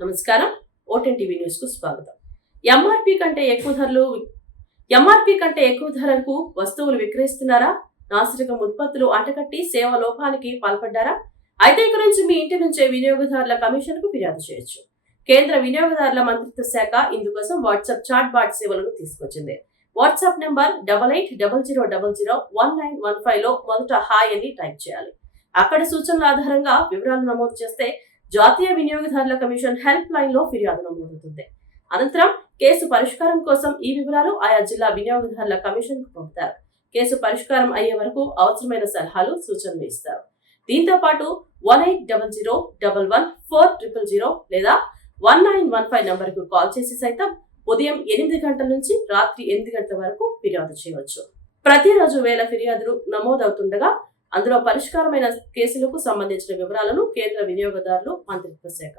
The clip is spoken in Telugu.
నమస్కారం. ఓటెన్ టీవీ న్యూస్కు స్వాగతం ఎంఆర్పి కంటే ఎక్కువ ధరలు ఎంఆర్పి కంటే ఎక్కువ ధరలకు వస్తువులు విక్రయిస్తున్నారా? నాసిరకం ఉత్పత్తులు అంటకట్టి సేవ లోపానికి పాల్పడ్డారా? అయితే ఇక నుంచి మీ ఇంటి నుంచే వినియోగదారుల కమిషన్కు ఫిర్యాదు చేయొచ్చు. కేంద్ర వినియోగదారుల మంత్రిత్వ శాఖ ఇందుకోసం వాట్సాప్ చాట్ బాట్ సేవలను తీసుకొచ్చింది. WhatsApp number double eight double zero double zero one nine one ఫైవ్లో మొదట హాయ్ అని టైప్ చేయాలి. అక్కడ సూచనల ఆధారంగా వివరాలు నమోదు చేస్తే జాతీయ వినియోగదారుల కమిషన్ హెల్ప్ లైన్లో ఫిర్యాదు నమోదవుతుంది. అనంతరం కేసు పరిష్కారం కోసం ఈ వివరాలు ఆయా జిల్లా వినియోగదారుల కమిషన్కు పంపుతారు. కేసు పరిష్కారం అయ్యే వరకు అవసరమైన సలహాలు సూచనలు ఇస్తారు. దీంతో పాటు one eight double zero double one four triple zero లేదా వన్ నైన్ వన్ ఫైవ్ నంబర్కు కాల్ చేసి సైతం ఉదయం ఎనిమిది గంటల నుంచి రాత్రి ఎనిమిది గంటల వరకు ఫిర్యాదు చేయవచ్చు. ప్రతిరోజు వేల ఫిర్యాదులు నమోదవుతుండగా అందులో పరిష్కారమైన కేసులకు సంబంధించిన వివరాలను కేంద్ర వినియోగదారులు మంత్రిత్వ శాఖ.